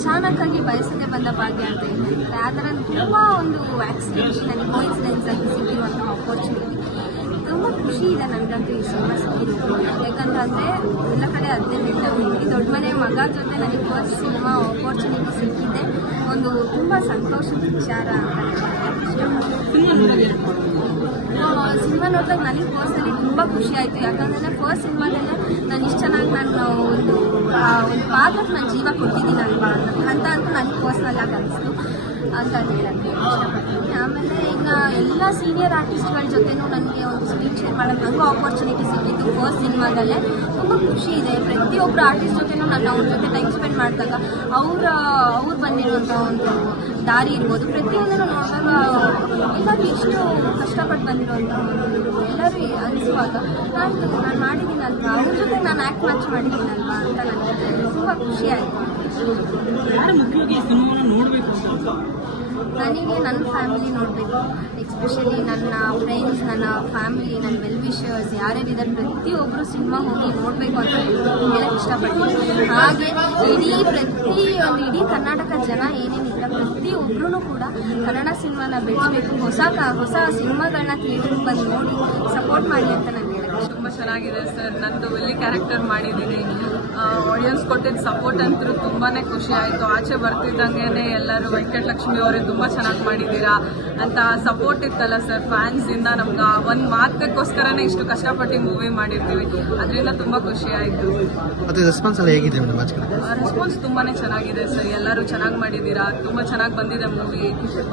ಅಚಾನಕ್ಕಾಗಿ ಬಯಸದೆ ಬಂದ ಭಾಗ್ಯ ಅಂತ ಹೇಳ್ತಾರೆ. ಆ ಥರ ತುಂಬ ಒಂದು ಆಕ್ಸಿಡೆಂಟ್ ನನಗೆ ಕೋಇನ್ಸಿಡೆನ್ಸ್ ಆಗಿ ಸಿಕ್ಕಿರುವಂಥ ಆಪರ್ಚುನಿಟಿ. ತುಂಬ ಖುಷಿ ಇದೆ ನನಗಂತೂ ಈ ಸಿನಿಮಾ ಸಿಕ್ಕಿದ್ದು. ಯಾಕಂತಂದರೆ ಎಲ್ಲ ಕಡೆ ಅದನ್ನೇ ಹೇಳ್ತಾರೆ, ಈ ದೊಡ್ಡ ಮನೆ ಮಗ ಜೊತೆ ನನಗೆ ಫಸ್ಟ್ ಸಿನಿಮಾ ಆಪರ್ಚುನಿಟಿ ಸಿಕ್ಕಿದೆ. ಒಂದು ತುಂಬ ಸಂತೋಷದ ವಿಚಾರ ಅಂತ ಸಿನಿಮಾ ನೋಡಿದಾಗ ನನಗೆ ಪರ್ಸನಲಿ ತುಂಬ ಖುಷಿ ಆಯಿತು. ಯಾಕಂದರೆ ಫಸ್ಟ್ ಸಿನಿಮಾದಲ್ಲೇ ನಾನು ಇಷ್ಟು ಚೆನ್ನಾಗಿ ನಾನು ಒಂದು ಪಾತ್ರಕ್ಕೆ ನಾನು ಜೀವ ಕೊಟ್ಟಿದ್ದೀನಲ್ವಾ ಅಂತ ನನಗೆ ಪರ್ಸ್ನಲ್ ಆಗಿ ಅನಿಸ್ತು ಅಂತ ಹೇಳಕ್ಕೆ ಇಷ್ಟಪಡ್ತೀನಿ. ಆಮೇಲೆ ಇನ್ನು ಎಲ್ಲ ಸೀನಿಯರ್ ಆರ್ಟಿಸ್ಟ್ಗಳ ಜೊತೆನೂ ನನಗೆ ಒಂದು ಸ್ಕ್ರೀನ್ ಶೇರ್ ಮಾಡೋಕ್ಕೆ ನನಗೂ ಆಪರ್ಚುನಿಟಿ ಸಿಕ್ಕಿತ್ತು ಫಸ್ಟ್ ಸಿನಿಮಾದಲ್ಲೇ. ತುಂಬ ಖುಷಿ ಇದೆ. ಪ್ರತಿಯೊಬ್ಬರು ಆರ್ಟಿಸ್ಟ್ ಜೊತೆನೂ ನಾನು ಅವ್ರ ಜೊತೆ ಟೈಮ್ ಸ್ಪೆಂಡ್ ಮಾಡಿದಾಗ ಅವ್ರು ಬಂದಿರುವಂಥ ಒಂದು ದಾರಿ ಇರ್ಬೋದು, ಪ್ರತಿಯೊಂದನ್ನು ನೋಡಿದಾಗ ಎಲ್ಲರೂ ಎಷ್ಟು ಕಷ್ಟಪಟ್ಟು ಬಂದಿರುವಂಥ ಎಲ್ಲರೂ ಅನಿಸುವಾಗ ನಾನು ಮಾಡಿದ್ದೀನಲ್ವಾ, ಅವ್ರ ಜೊತೆ ನಾನು ಆ್ಯಕ್ಟ್ ಮ್ಯಾಚ್ ಮಾಡಿದ್ದೀನಲ್ವಾ ಅಂತ ನನಗೆ ತುಂಬ ಖುಷಿ ಆಯಿತು. ನನಗೆ ನನ್ನ ಫ್ಯಾಮಿಲಿ ನೋಡಬೇಕು, ಎಸ್ಪೆಷಲಿ ನನ್ನ ಫ್ರೆಂಡ್ಸ್, ನನ್ನ ಫ್ಯಾಮಿಲಿ, ನನ್ನ ವೆಲ್ ವಿಷರ್ಸ್ ಯಾರ್ಯಾರಿದ್ದಾರೆ ಪ್ರತಿಯೊಬ್ಬರು ಸಿನಿಮಾ ಹೋಗಿ ನೋಡಬೇಕು ಅಂತ ಹೇಳಕ್ಕೆ ಇಷ್ಟಪಡ್ತೀನಿ. ಹಾಗೆ ಇಡೀ ಕರ್ನಾಟಕ ಜನ ಏನೇನಿಲ್ಲ ಪ್ರತಿಯೊಬ್ಬರೂ ಕೂಡ ಕನ್ನಡ ಸಿನಿಮಾನ ಬೆಳೆಸಬೇಕು, ಹೊಸ ಸಿನಿಮಾಗಳನ್ನ ಥಿಯೇಟರ್ಗೆ ಬಂದು ನೋಡಿ ಸಪೋರ್ಟ್ ಮಾಡಿ ಅಂತ ನಾನು ಹೇಳಕ್ಕೆ. ತುಂಬ ಚೆನ್ನಾಗಿದೆ ಸರ್. ನಂದು ವಿಲ್ಲಿ ಕ್ಯಾರೆಕ್ಟರ್ ಮಾಡಿದ್ದೀನಿ. ಆಡಿಯನ್ಸ್ ಕೊಟ್ಟಿದ್ದ ಸಪೋರ್ಟ್ ಅಂತೂ ತುಂಬಾ ಖುಷಿ ಆಯಿತು. ಆಚೆ ಬರ್ತಿದ್ದಂಗೆ ಎಲ್ಲರೂ ವೆಂಕಟಲಕ್ಷ್ಮಿ ಅವರೇ ತುಂಬ ಚೆನ್ನಾಗಿ ಮಾಡಿದ್ದೀರಾ ಅಂತ ಸಪೋರ್ಟ್ ಇತ್ತಲ್ಲ ಸರ್ ಫ್ಯಾನ್ಸಿಂದ. ನಮ್ಗೆ ಒಂದು ಮಾತಕ್ಕೋಸ್ಕರನೇ ಇಷ್ಟು ಕಷ್ಟಪಟ್ಟು ಮೂವಿ ಮಾಡಿರ್ತೀವಿ, ಅದರಿಂದ ತುಂಬ ಖುಷಿ ಆಯಿತು. ರೆಸ್ಪಾನ್ಸ್ ತುಂಬಾ ಚೆನ್ನಾಗಿದೆ ಸರ್. ಎಲ್ಲರೂ ಚೆನ್ನಾಗಿ ಮಾಡಿದ್ದೀರಾ, ತುಂಬ ಚೆನ್ನಾಗಿ ಬಂದಿದೆ ಮೂವಿ.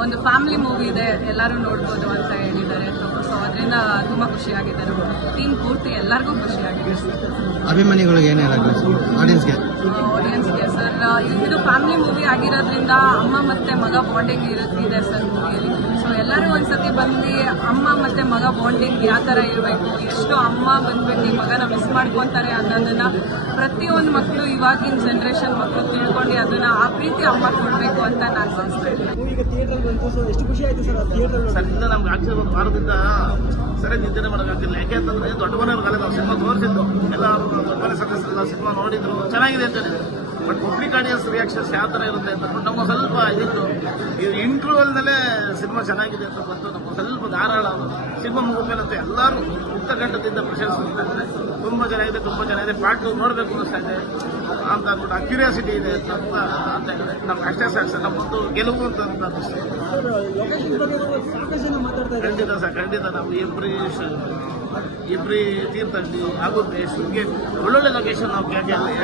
ಒಂದು ಫ್ಯಾಮಿಲಿ ಮೂವಿ ಇದೆ, ಎಲ್ಲರೂ ನೋಡ್ಬೋದು ಅಂತ ಹೇಳಿದ್ದಾರೆ. ಸೊ ಅದರಿಂದ ತುಂಬ ಖುಷಿಯಾಗಿದೆ. ನಮ್ಮ ಟೀಮ್ ಪೂರ್ತಿ ಎಲ್ಲರಿಗೂ ಖುಷಿಯಾಗಿದೆ. ಅಭಿಮಾನಿಗಳಿಗೆ ಏನು ಹೇಳೋದು ಆಡಿಯನ್ಸ್ಗೆ ಸರ್, ಇದು ಫ್ಯಾಮಿಲಿ ಮೂವಿ ಆಗಿರೋದ್ರಿಂದ ಅಮ್ಮ ಮತ್ತು ಮಗ ಬಾಂಡಿಂಗ್ ಇದೆ ಸರ್ ಮೂವಿಯಲ್ಲಿ. ಸೊ ಎಲ್ಲರೂ ಒಂದ್ಸತಿ ಬಂದು ಅಮ್ಮ ಮತ್ತು ಮಗ ಬಾಂಡಿಂಗ್ ಯಾವ ಥರ ಇರಬೇಕು, ಎಷ್ಟು ಅಮ್ಮ ಬಂದ್ಬಿಟ್ಟು ಮಗನ ಮಿಸ್ ಮಾಡ್ಕೊತಾರೆ ಅನ್ನೋದನ್ನು ಪ್ರತಿಯೊಂದು ಮಕ್ಕಳು ಇವಾಗಿನ ಜನ್ರೇಷನ್ ಮಕ್ಕಳು ತಿಳ್ಕೊಂಡು ಅದನ್ನು ಆ ಪ್ರೀತಿ ಅಮ್ಮ ಕೊಡಬೇಕು ಅಂತ ನಾನು ಅನಿಸ್ತಾ ಇದ್ದೀನಿ. ಸರ್, ಇಂದ ನಮ್ಗೆ ಆಗ್ತಿರೋ ಒಂದು ವಾರದಿಂದ ಸರಿಯಾಗಿ ನಿಂತನೆ ಮಾಡೋಕ್ಕಾಗ್ತಿಲ್ಲ. ಯಾಕೆ ಅಂತಂದ್ರೆ ದೊಡ್ಡ ಮನೆಯವ್ರಿಗೆಲ್ಲ ನಾವು ಸಿನಿಮಾ ತೋರಿಸಿದ್ದು, ಎಲ್ಲರೂ ದೊಡ್ಡ ಮನೆ ಸದಸ್ಯರೆಲ್ಲ ಸಿನಿಮಾ ನೋಡಿದ್ರು ಚೆನ್ನಾಗಿದೆ ಅಂತ ಹೇಳಿದ್ರು. ಬಟ್ ಪಬ್ಲಿಕ್ ಆಡಿಯನ್ಸ್ ರಿಯಾಕ್ಷನ್ಸ್ ಯಾವ ಥರ ಇರುತ್ತೆ ಅಂತ ನಮ್ಮ ಸ್ವಲ್ಪ ಇದಿತ್ತು. ಇಂಟರ್ವಲ್ನಲ್ಲೇ ಸಿನಿಮಾ ಚೆನ್ನಾಗಿದೆ ಅಂತ ಬಂತು. ನಮ್ಮ ಸ್ವಲ್ಪ ಧಾರಾಳ ಸಿನಿಮಾ ಮುಗಿದ್ಮೇಲಂತೆ ಎಲ್ಲರೂ ಉತ್ತಕಂಠದಿಂದ ಪ್ರಶಂಸಿಸ್ತಾರೆ. ತುಂಬ ಚೆನ್ನಾಗಿದೆ ಪಾರ್ಟ್ ನೋಡಬೇಕು ಅನ್ನಿಸ್ತಾ ಇದೆ ಅಂತ ಅಂದ್ಬಿಟ್ಟು ಕ್ಯೂರಿಯಾಸಿಟಿ ಇದೆ ಅಂತ ಹೇಳಿದ್ರೆ ನಮ್ಗೆ ಅಷ್ಟೇ ಸಾಕು. ನಮ್ಮೊಂದು ಗೆಲುವು ಅಂತ ಅನ್ನಿಸ್ತು. ಖಂಡಿತ ನಾವು ಇಬ್ರಿ ತೀರ್ಥಹಳ್ಳಿ ಆಗುತ್ತೆ ಹೀಗೆ ಒಳ್ಳೊಳ್ಳೆ ಲೊಕೇಶನ್. ನಾವು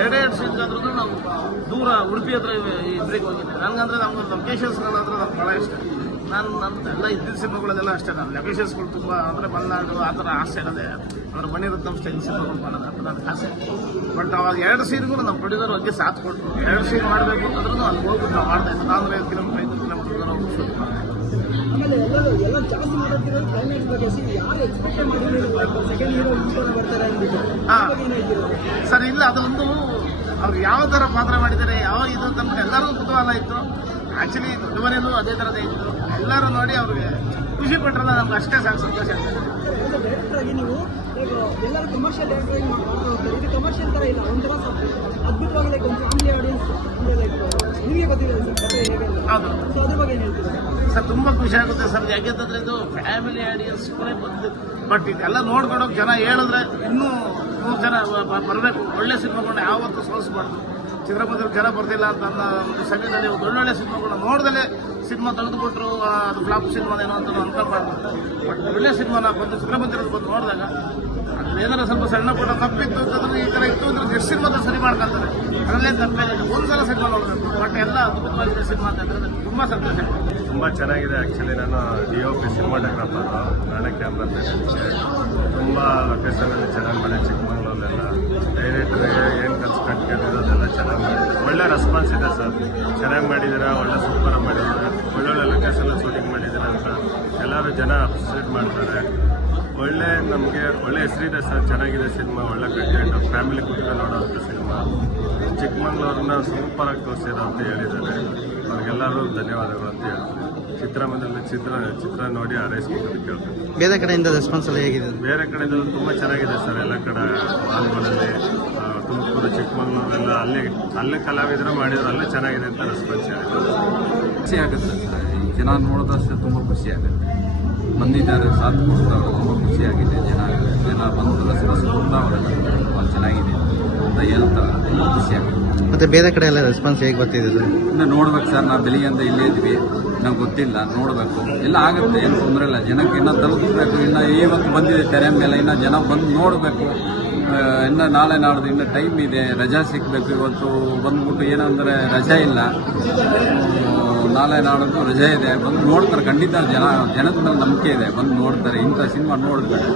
ಎರಡೆರಡು ಸೀನ್ ಆದ್ರೂ ನಾವು ದೂರ ಉಡುಪಿ ಹತ್ರ ಇಬ್ಬರಿಗೆ ಹೋಗಿದ್ದೆ. ನನಗಂದ್ರೆ ನಮ್ಗೆ ಲೊಕೇಶನ್ಸ್ಗಳಾದ್ರೆ ನಮ್ಗೆ ಭಾಳ ಇಷ್ಟ. ನನ್ನ ಎಲ್ಲ ಇದ್ದಿದ್ದ ಸಿನಿಮಾಗಳಲ್ಲೆಲ್ಲ ಅಷ್ಟೇ. ನಾನು ಲೊಕೇಶನ್ಸ್ಗಳು ತುಂಬ ಅಂದರೆ ಮಲೆನಾಡು ಆ ಥರ ಆಸೆ ಇರೋದೆ. ಅವ್ರ ಮಣಿರತ್ನಂ ಸ್ಟೈಲ್ ಸಿನಿಮಾಗಳು ಮಾಡೋದು ಅಂತ ನನಗೆ ಆಸೆ. ಬಟ್ ಅವಾಗ 2 ಸೀನ್ಗಳು ನಮ್ಮ ಪ್ರೊಡ್ಯೂಸರ್ ಬಗ್ಗೆ ಸಾಥ್ ಕೊಟ್ಟರು. 2 ಸೀನ್ ಮಾಡಬೇಕು ಅಂದ್ರೂ ಅಲ್ಲಿ ಹೋಗ್ಬಿಟ್ಟು ನಾವು ಮಾಡ್ತಾ ಇದ್ದೆ. 405 ಕಿಲೋಮೀಟರ್ 5 ಕಿಲೋಮೀಟರ್ ದೂರ ಹೋಗಿ ಶೂಟ್ ಮಾಡಿದೆ. ಆಮೇಲೆ ಎಲ್ಲ ಜಾಸ್ತಿ ಮಾತಾಡ್ತಿರೋದು ಕ್ಲೈಮ್ಯಾಕ್ಸ್ ಬಗ್ಗೆ. ಯಾರು ಎಕ್ಸ್ಪೆಕ್ಟ್ ಮಾಡಿದ್ರು ಸೆಕೆಂಡ್ ಹೀರೋ ಬರ್ತಾರೆ ಅಂದ್ಬಿಟ್ಟು ಸರ್, ಇಲ್ಲ ಅದೊಂದು ಅವ್ರು ಯಾವ ಥರ ಪಾತ್ರ ಮಾಡಿದ್ದಾರೆ, ಯಾವ ಇದು ಅಂತ ಎಲ್ಲರಿಗೂ ಕುತೂಹಲ ಇತ್ತು. ಆ್ಯಕ್ಚುಲಿ ದೊಡ್ಡ ಮನೆಯಲ್ಲೂ ಅದೇ ಥರದೇ ಇತ್ತು. ಎಲ್ಲರೂ ನೋಡಿ ಅವ್ರಿಗೆ ಖುಷಿ ಪಟ್ರಲ್ಲ, ನಮ್ಗೆ ಅಷ್ಟೇ ಸಾಕು, ಸಂತೋಷ ಆಗ್ತದೆ. ಡೈರೆಕ್ಟರ್ ಆಗಿ ನೀವು ಎಲ್ಲರೂ ಕಮರ್ಷಿಯಲ್ ಡೈರೆಕ್ಟರ್ ಆಗಿ ಮಾಡ್ತಾರೆ. ಇದು ಕಮರ್ಷಿಯಲ್ ಥರ ಇಲ್ಲ, ಒಂಥರ ಅದ್ಭುತವಾಗಿ ಲೈಕ್ ಒಂದು ಫ್ಯಾಮಿಲಿ ಆಡಿಯನ್ಸ್ ಲೈಕ್ ನಿಮಗೆ ಗೊತ್ತಿದೆ ಸರ್ ಕಥೆ ಹೇಗೆ. ಹೌದು, ಸೊ ಅದ್ರ ಬಗ್ಗೆ ಏನು ಹೇಳ್ತೀರಾ ಸರ್? ತುಂಬ ಖುಷಿ ಆಗುತ್ತೆ ಸರ್. ಯಾಕೆಂತಂದ್ರೆ ಇದು ಫ್ಯಾಮಿಲಿ ಆಡಿಯನ್ಸ್ ಕೂಡ ಬಂದು ಬಟ್ ಇದೆಲ್ಲ ನೋಡ್ಕೊಂಡೋಗಿ ಜನ ಹೇಳಿದ್ರೆ ಇನ್ನೂ 3 ಜನ ಬರಬೇಕು. ಒಳ್ಳೆ ಸಿನಿಮಾಗಳನ್ನ ಯಾವತ್ತೂ ಸೋಲಿಸಬಾರ್ದು. ಚಿತ್ರಪಟದಲ್ಲಿ ಜನ ಬರ್ತಿಲ್ಲ ಅಂತ ಅನ್ನೋ ಒಂದು ಸಮಯದಲ್ಲಿ ಒಂದು ಒಳ್ಳೊಳ್ಳೆ ಸಿನಿಮಾಗಳನ್ನ ನೋಡ್ದಲೇ ಸಿನಿಮಾ ತೆಗೆದುಕೊಟ್ರು ಅದು ಫ್ಲಾಪ್ ಸಿನಿಮಾದೇನೋ ಅಂತ ಅನ್ಕೋಬಾರ್ದು. ಬಟ್ ಒಳ್ಳೆ ಸಿನಿಮಾನ ಬಂದು ಚಿತ್ರಮಂದಿರದ ಬಂದು ನೋಡಿದಾಗ ಅದೇನಾದ್ರು ಸ್ವಲ್ಪ ಸಣ್ಣ ಪುಟ್ಟ ತಪ್ಪಿತ್ತು ಅಂತಂದ್ರೆ ಈ ಥರ ಇತ್ತು ಅಂದ್ರೆ ಎಷ್ಟು ಸಿನಿಮಾದ ಸರಿ ಮಾಡ್ಕೊಳ್ತಾರೆ. ಅದರಲ್ಲೇ ತಪ್ಪೇನೆ. ಒಂದ್ಸಲ ಸಿನಿಮಾ ನೋಡಬೇಕು. ಬಟ್ ಎಲ್ಲ ಅದ್ಭುತವಾಗಿದೆ ಸಿನಿಮಾ ಅಂತ ಹೇಳಿದ್ರೆ ತುಂಬ ಸಂತೋಷ. ತುಂಬ ಚೆನ್ನಾಗಿದೆ. ಆ್ಯಕ್ಚುಲಿ ನಾನು DOP ಸಿನಿಮಾಟೋಗ್ರಾಫರು, ನಾನೇ ಕ್ಯಾಮ್ರಾ ಬೇರೆ. ತುಂಬ ಲೊಕೇಶನಲ್ಲಿ ಚೆನ್ನಾಗಿ ಮಾಡಿ. ಚಿಕ್ಕಮಗಳೂರಲ್ಲೆಲ್ಲ ಡೈರೆಕ್ಟ್ರಿಗೆ ಏನು ಕನ್ಸ್ಕೊಂಡಿರೋದೆಲ್ಲ ಚೆನ್ನಾಗಿ ಮಾಡಿದ್ದಾರೆ. ಒಳ್ಳೆ ರೆಸ್ಪಾನ್ಸ್ ಇದೆ ಸರ್. ಚೆನ್ನಾಗಿ ಮಾಡಿದ್ದೀರಾ, ಒಳ್ಳೆ ಸೂಪರಾಗಿ ಮಾಡಿದ್ದೀರಾ, ಒಳ್ಳೊಳ್ಳೆ ಲೊಕೇಶನಲ್ಲಿ ಶೂಟಿಂಗ್ ಮಾಡಿದ್ದೀರಾ ಅಂತ ಎಲ್ಲರೂ ಜನ ಅಪ್ರಿಷಿಯೇಟ್ ಮಾಡ್ತಾರೆ. ನಮಗೆ ಒಳ್ಳೆ ಹೆಸರಿದೆ ಸರ್. ಚೆನ್ನಾಗಿದೆ ಸಿನಿಮಾ, ಒಳ್ಳೆ ಕಂಟೆಂಟ್, ಫ್ಯಾಮಿಲಿ ಕುತ್ಕೊಂಡು ನೋಡೋಂಥ ಸಿನಿಮಾ. ಚಿಕ್ಕಮಗಳೂರನ್ನ ಸೂಪರಾಗಿ ತೋರಿಸಿರೋ ಅಂತ ಹೇಳಿದ್ದಾರೆ. ಅವ್ರಿಗೆಲ್ಲರೂ ಧನ್ಯವಾದಗಳು ಅಂತ ಹೇಳ್ತೀನಿ. ಚಿತ್ರಮಂದಿರದಲ್ಲಿ ಚಿತ್ರ ನೋಡಿ ಹಾರೈಸ್ಕೊಂಡು ಕೇಳ್ತಾರೆ. ಬೇರೆ ಕಡೆಯಿಂದ ರೆಸ್ಪಾನ್ಸ್ ಎಲ್ಲ ಹೇಗಿದೆ? ಬೇರೆ ಕಡೆಯಿಂದ ತುಂಬ ಚೆನ್ನಾಗಿದೆ ಸರ್. ಎಲ್ಲ ಕಡೆ ಮಾಲ್ಗಳಲ್ಲಿ ತುಮಕೂರು, ಚಿಕ್ಕಮಗಳೂರೆಲ್ಲ ಅಲ್ಲೇ ಕಲಾವಿದರು ಮಾಡಿದ್ರು, ಅಲ್ಲೇ ಚೆನ್ನಾಗಿದೆ ಅಂತ ರೆಸ್ಪಾನ್ಸ್ ಹೇಳಿದ್ರು. ಖುಷಿ ಆಗುತ್ತೆ ಸರ್. ಈ ಜನ ನೋಡಿದಷ್ಟು ತುಂಬ ಖುಷಿ ಆಗುತ್ತೆ. ಬಂದಿದ್ದಾರೆ, ಸಾಥ್ ಕೊಡ್ತಾರೆ, ತುಂಬ ಖುಷಿಯಾಗಿದೆ. ಜನ ಬಂದು ರೆಸ್ಪಾನ್ಸ್ ಕೊಡ್ತಾವ್ರೆ, ಭಾಳ ಚೆನ್ನಾಗಿದೆ ಅಂತ ಹೇಳ್ತಾರೆ, ತುಂಬ ಖುಷಿಯಾಗುತ್ತೆ. ಮತ್ತೆ ಬೇರೆ ಕಡೆ ಎಲ್ಲ ರೆಸ್ಪಾನ್ಸ್ ಹೇಗೆ ಬರ್ತಿದೆ ಸರ್? ಇನ್ನು ನೋಡ್ಬೇಕು ಸರ್, ನಾವು ಬೆಳಿಗ್ಗೆಯಿಂದ ಇಲ್ಲೇ ಇದ್ವಿ, ನಾವು ಗೊತ್ತಿಲ್ಲ, ನೋಡಬೇಕು. ಎಲ್ಲ ಆಗುತ್ತೆ, ಏನು ತೊಂದರೆ ಇಲ್ಲ. ಜನಕ್ಕೆ ಇನ್ನೂ ತಲುಪಿಸ್ಬೇಕು. ಇನ್ನು ಇವತ್ತು ಬಂದಿದೆ ತೆರೆ ಮೇಲೆ, ಇನ್ನು ಜನ ಬಂದು ನೋಡಬೇಕು. ಇನ್ನು ನಾಳೆ ನಾಡ್ದು ಇನ್ನು ಟೈಮ್ ಇದೆ, ರಜಾ ಸಿಗಬೇಕು. ಇವತ್ತು ಬಂದ್ಬಿಟ್ಟು ಏನಂದರೆ ರಜಾ ಇಲ್ಲ, ನಾಳೆ ನಾಡ್ದು ರಜೆ ಇದೆ, ಬಂದು ನೋಡ್ತಾರೆ. ಖಂಡಿತ ಜನದ ಮೇಲೆ ನಂಬಿಕೆ ಇದೆ, ಬಂದು ನೋಡ್ತಾರೆ. ಇಂಥ ಸಿನಿಮಾ ನೋಡ್ತಾರೆ.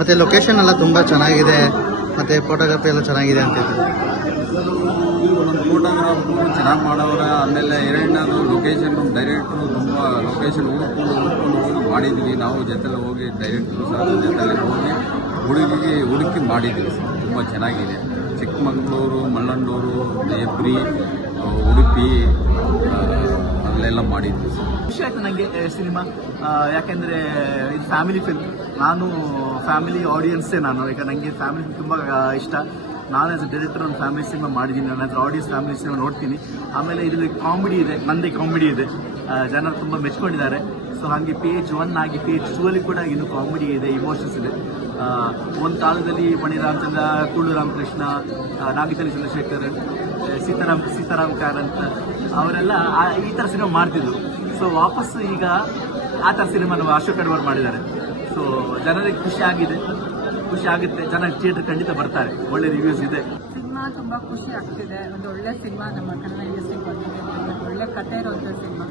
ಮತ್ತೆ ಲೊಕೇಶನ್ ಎಲ್ಲ ತುಂಬ ಚೆನ್ನಾಗಿದೆ, ಮತ್ತೆ ಫೋಟೋಗ್ರಫಿ ಎಲ್ಲ ಚೆನ್ನಾಗಿದೆ ಅಂತ ಫೋಟೋಗ್ರಾಫು ಚೆನ್ನಾಗಿ ಮಾಡೋರೆ. ಆಮೇಲೆ ಎರಡನೇದು ಲೊಕೇಶನ್, ಡೈರೆಕ್ಟ್ರು ತುಂಬ ಲೊಕೇಶನ್ ಹುಡುಕೊಂಡು ಹೋಗಿ ಮಾಡಿದ್ವಿ. ನಾವು ಜೊತೆಲಿ ಹೋಗಿ ಡೈರೆಕ್ಟ್ರು ಸರ್ ಜೊತೆಲಿ ಹೋಗಿ ಹುಡುಕಿ ಮಾಡಿದ್ವಿ ಸರ್. ತುಂಬ ಚೆನ್ನಾಗಿದೆ. ಚಿಕ್ಕಮಗಳೂರು, ಮಲ್ಲಂದೂರು, ಹೆಬ್ರಿ, ಉಡುಪಿ ಅಲ್ಲೆಲ್ಲ ಮಾಡಿದ್ವಿ ಸರ್. ಖುಷಿ ಆಯ್ತು ನನಗೆ ಸಿನಿಮಾ. ಯಾಕೆಂದರೆ ಇದು ಫ್ಯಾಮಿಲಿ ಫಿಲ್ಮ್. ನಾನು ಫ್ಯಾಮಿಲಿ ಆಡಿಯನ್ಸೇ ನಾನು. ಈಗ ನನಗೆ ಫ್ಯಾಮಿಲಿ ಫಿಲ್ಮ್ ತುಂಬ ಇಷ್ಟ. ನಾನು ಆಸ್ ಅ ಡೈರೆಕ್ಟರ್ ಒಂದು ಫ್ಯಾಮಿಲಿ ಸಿನಿಮಾ ಮಾಡಿದ್ದೀನಿ. ನಾನು ಆಸ್ ಆಡಿಯನ್ಸ್ ಫ್ಯಾಮಿಲಿ ಸಿನಿಮಾ ನೋಡ್ತೀನಿ. ಆಮೇಲೆ ಇದರಲ್ಲಿ ಕಾಮಿಡಿ ಇದೆ, ನಂದೇ ಕಾಮಿಡಿ ಇದೆ. ಜನರು ತುಂಬ ಮೆಚ್ಕೊಂಡಿದ್ದಾರೆ. ಸೊ ಹಾಗೆ ಪೇಜ್ 1 ಆಗಿ ಪೇಜ್ 2 ಅಲ್ಲಿ ಕೂಡ ಇನ್ನು ಕಾಮಿಡಿ ಇದೆ, ಇಮೋಷನ್ಸ್ ಇದೆ. ಒಂದು ಕಾಲದಲ್ಲಿ ಮಣಿರಾಮಚಂದ್ರ, ಕುಳ್ಳು ರಾಮಕೃಷ್ಣ, ನಾಗಚಂದ್ರ ಚಂದ್ರಶೇಖರ್, ಸೀತಾರಾಮ್ ಕಾರಂತ್ ಅವರೆಲ್ಲ ಈ ಥರ ಸಿನಿಮಾ ಮಾಡ್ತಿದ್ರು. ಸೊ ವಾಪಸ್ ಈಗ ಆ ಥರ ಸಿನಿಮಾನ ಅಶೋಕ್ ಅಡ್ವಾರ್ ಮಾಡಿದ್ದಾರೆ. ಸೊ ಜನರಿಗೆ ಖುಷಿ ಆಗುತ್ತೆ. ಜನ ಥಿಯೇಟರ್ ಖಂಡಿತ ಬರ್ತಾರೆ. ಒಳ್ಳೆ ರಿವ್ಯೂಸ್ ಇದೆ. ಸಿನಿಮಾ ತುಂಬ ಖುಷಿ ಆಗ್ತಿದೆ. ಒಂದು ಒಳ್ಳೆ ಸಿನಿಮಾ ನಮ್ಮ ಕನ್ನಡ ಇಂಡಸ್ಟ್ರಿಗೆ ಬಂದಿದೆ. ಒಂದು ಒಳ್ಳೆ ಕಥೆ ಇರೋಂಥ ಸಿನಿಮಾ,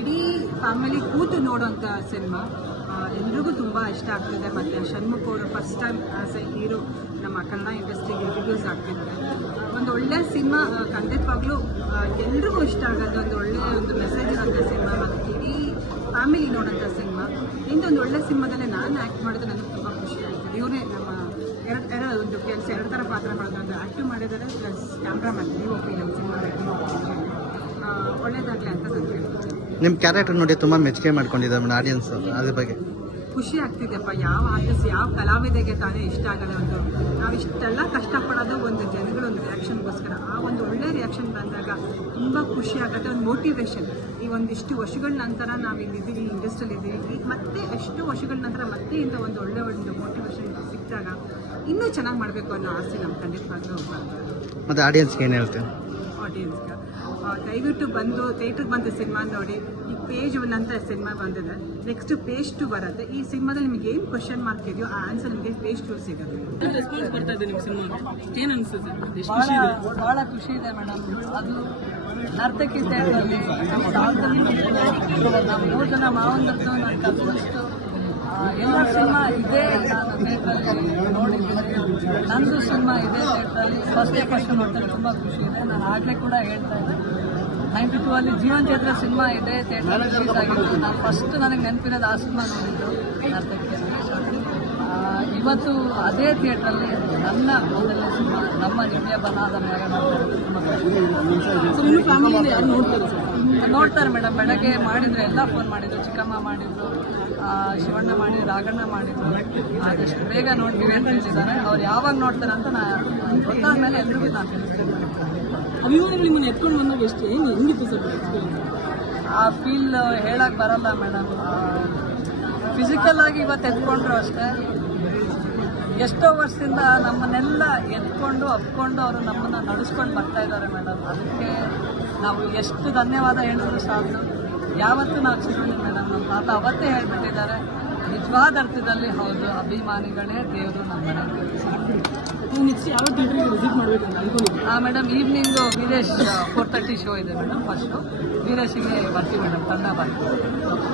ಇಡೀ ಫ್ಯಾಮಿಲಿ ಕೂತು ನೋಡೋಂಥ ಸಿನಿಮಾ. ಎಲ್ರಿಗೂ ತುಂಬ ಇಷ್ಟ ಆಗ್ತಿದೆ. ಮತ್ತು ಷಣ್ಮುಖ್ ಅವರು first time as A hero ನಮ್ಮ ಕನ್ನಡ ಇಂಡಸ್ಟ್ರಿಗೆ ಇಂಟ್ರೊಡ್ಯೂಸ್ ಆಗ್ತಿದ್ದಾರೆ. ಒಂದು ಒಳ್ಳೆ ಸಿನಿಮಾ, ಖಂಡಿತವಾಗ್ಲೂ ಎಲ್ರಿಗೂ ಇಷ್ಟ ಆಗೋದು. ಒಂದು ಒಳ್ಳೆ ಒಂದು ಮೆಸೇಜ್ ಇರೋಂಥ ಸಿನಿಮಾ, ಮತ್ತು ಇಡೀ ಫ್ಯಾಮಿಲಿ ನೋಡೋಂಥ ಸಿನಿಮಾ. ಇಂದೊಂದು ಒಳ್ಳೆ ಸಿನಿಮಾದಲ್ಲೇ ನಾನು ಆ್ಯಕ್ಟ್ ಮಾಡೋದು ನನಗೆ ತುಂಬ ಖುಷಿ ಆಯಿತು. ಇವರೇ ನಮ್ಮ ಒಂದು ಕೆಲಸ 2 ಥರ ಪಾತ್ರ ಮಾಡೋದು. ಒಂದು ಆ್ಯಕ್ಟಿವ್ ಮಾಡಿದ್ದಾರೆ, ಪ್ಲಸ್ ಕ್ಯಾಮ್ರಾಮನ್ DOP ನಮ್ಮ ಸಿನಿಮಾದಲ್ಲಿ ಒಳ್ಳೇದಾಗಲಿ ಅಂತ ನಾನು ಹೇಳ್ತೀನಿ. ನಿಮ್ಮ ಕ್ಯಾರೆಕ್ಟರ್ ನೋಡಿ ತುಂಬ ಮೆಚ್ಚುಗೆ ಮಾಡ್ಕೊಂಡಿದ್ದಾರೆ ಮೇಡಮ್ ಆಡಿಯನ್ಸ್, ಅದ್ರ ಬಗ್ಗೆ ಖುಷಿ ಆಗ್ತಿದೆಪ್ಪ. ಯಾವ ಆರ್ಟಿಸ್ಟ್, ಯಾವ ಕಲಾವಿದೆಗೆ ತಾನೇ ಇಷ್ಟ ಆಗಲ್ಲ. ಒಂದು ನಾವಿಷ್ಟೆಲ್ಲ ಕಷ್ಟಪಡೋದು ಒಂದು ಜನಗಳ ಒಂದು ರಿಯಾಕ್ಷನ್ಗೋಸ್ಕರ. ಆ ಒಂದು ಒಳ್ಳೆ ರಿಯಾಕ್ಷನ್ ಬಂದಾಗ ತುಂಬ ಖುಷಿ ಆಗುತ್ತೆ. ಒಂದು ಮೋಟಿವೇಶನ್. ಈ ಒಂದಿಷ್ಟು ವರ್ಷಗಳ ನಂತರ ನಾವು ಇಲ್ಲಿದ್ದೀವಿ, ಇಂಡಸ್ಟ್ರಿಯಲ್ಲಿ ಇದ್ದೀವಿ, ಮತ್ತೆ ಎಷ್ಟು ವರ್ಷಗಳ ನಂತರ ಮತ್ತೆ ಇಂಥ ಒಂದು ಒಳ್ಳೆ ಒಂದು ಮೋಟಿವೇಶನ್ ಸಿಕ್ಕಿದಾಗ ಇನ್ನೂ ಚೆನ್ನಾಗಿ ಮಾಡಬೇಕು ಅನ್ನೋ ಆಸೆ ನಮ್ಮ ಖಂಡಿತವಾಗ್ಲೂ ಬರುತ್ತೆ. ಮತ್ತೆ ಆಡಿಯನ್ಸ್ಗೆ ಏನು ಹೇಳ್ತೇವೆ? ಆಡಿಯನ್ಸ್ಗೆ ದಯವಿಟ್ಟು ಬಂದು ಥಿಯೇಟ್ರಿಗೆ ಬಂದು ಸಿನಿಮಾ ನೋಡಿ. ಈ ಪೇಜ್ 1 ಅಂತ ಸಿನಿಮಾ ಬಂದಿದೆ, ನೆಕ್ಸ್ಟ್ ಪೇಜ್ 2 ಬರುತ್ತೆ. ಈ ಸಿನಿಮಾದಲ್ಲಿ ನಿಮಗೆ ಏನು ಕ್ವಶನ್ ಮಾರ್ಕ್ ಇದೆಯೋ ಆ ಆನ್ಸರ್ ನಿಮಗೆ ಪೇಜ್ 2 ಸಿಗುತ್ತೆ. ರೆಸ್ಪಾನ್ಸ್ ಬರ್ತಾ ಇದೆ ನಿಮ್ಮ ಸಿನಿಮಾ, ಏನು ಅನಿಸುತ್ತೆ? ಭಾಳ ಖುಷಿ ಇದೆ ಮೇಡಮ್. ಅದು ನರ್ತಕಿ ಥಿಯೇಟ್ರಲ್ಲಿ ನಾವು 3 ಜನ ಮಾವಂದದ್ದು ನಾನು ಕಲ್ಸಿದಷ್ಟು ಎಲ್ಲ ಸಿನಿಮಾ ಇದೇ ನಾನು ಥಿಯೇಟ್ರಲ್ಲಿ ನೋಡಿದ್ದೀನಿ. ನಂದು ಸಿನಿಮಾ ಇದೇ ಥಿಯೇಟ್ರಲ್ಲಿ ಫಸ್ಟ್ ನೋಡ್ತಾರೆ. ತುಂಬ ಖುಷಿ ಇದೆ. ನಾನು ಆಗಲೇ ಕೂಡ ಹೇಳ್ತಾ ಇದ್ದೆ, 92 ಅಲ್ಲಿ ಜೀವನ್ ಚೈತ್ರ ಸಿನಿಮಾ ಇದೆ ಥಿಯೇಟ್ರಲ್ಲಿ ರಿಲೀಸ್ ಆಗಿತ್ತು. ನಾನು ಫಸ್ಟ್ ನನಗೆ ನೆನಪಿರೋದು ಆ ಸಿನಿಮಾ ನೋಡಿದ್ದು ನರ್ತಕಿಯಲ್ಲಿ. ಇವತ್ತು ಅದೇ ಥಿಯೇಟ್ರಲ್ಲಿ ನನ್ನ ಮೊದಲ ಸಿನಿಮಾ ನಮ್ಮ ನಿತ್ಯ ಬನಾದ ನೋಡ್ತಾರೆ ಮೇಡಮ್. ಬೆಳಗ್ಗೆ ಮಾಡಿದ್ರು, ಎಲ್ಲ ಫೋನ್ ಮಾಡಿದ್ರು, ಚಿಕ್ಕಮ್ಮ ಮಾಡಿದ್ರು, ಶಿವಣ್ಣ ಮಾಡಿದ್ರು, ರಾಘಣ್ಣ ಮಾಡಿದ್ರು. ಆದಷ್ಟು ಬೇಗ ನೋಡ್ತೀವಿ ಅಂತ ಹೇಳಿದ್ದಾರೆ. ಅವ್ರು ಯಾವಾಗ ನೋಡ್ತಾರೆ ಅಂತ ನಾನು ಗೊತ್ತಾದ್ಮೇಲೆ ಎಲ್ರಿಗೂ ನಾನು ತಿಳಿಸ್ತೇನೆ. ಅಭಿಮಾನಿಗಳು ನಿಮ್ಮನ್ನು ಎತ್ಕೊಂಡು ಬಂದಾಗ ಎಷ್ಟು ಹೆಂಗಿತ್ತು ಸರ್ ಆ ಫೀಲ್ ಹೇಳಕ್ಕೆ ಬರಲ್ಲ ಮೇಡಮ್. ಫಿಸಿಕಲ್ ಆಗಿ ಇವತ್ತು ಎತ್ಕೊಂಡ್ರು ಅಷ್ಟೇ. ಎಷ್ಟೋ ವರ್ಷದಿಂದ ನಮ್ಮನ್ನೆಲ್ಲ ಎತ್ಕೊಂಡು ಅಪ್ಕೊಂಡು ಅವರು ನಮ್ಮನ್ನು ನಡೆಸ್ಕೊಂಡು ಬರ್ತಾ ಇದ್ದಾರೆ ಮೇಡಮ್. ಅದಕ್ಕೆ ನಾವು ಎಷ್ಟು ಧನ್ಯವಾದ ಹೇಳಿದ್ರು ಸಾಕು. ಯಾವತ್ತೂ ನಾವು ಚಿರೋಣಿ ಮೇಡಮ್. ನಮ್ಮ ತಾತ ಅವತ್ತೇ ಹೇಳ್ಬಿಟ್ಟಿದ್ದಾರೆ, ನಿಜವಾದ ಅರ್ಥದಲ್ಲಿ ಹೌದು, ಅಭಿಮಾನಿಗಳೇ ದೇವರು ನಮ್ಮ ಮನೆ. ನೆಕ್ಸ್ಟ್ ಯಾವ ಥಿಯೇಟ್ರಿಗೆ ವಿಸಿಟ್ ಮಾಡಬೇಕು ಅಂತ ಅನ್ಕೊಂಡಿದ್ದೀವಿ? ಮೇಡಮ್ ಈವ್ನಿಂಗು ವೀರೇಶ್ 4:30 ಶೋ ಇದೆ ಮೇಡಮ್. ಫಸ್ಟು ವೀರೇಶಿಗೆ ಬರ್ತೀವಿ ಮೇಡಮ್, ತಂಡ ಬರ್ತೀವಿ.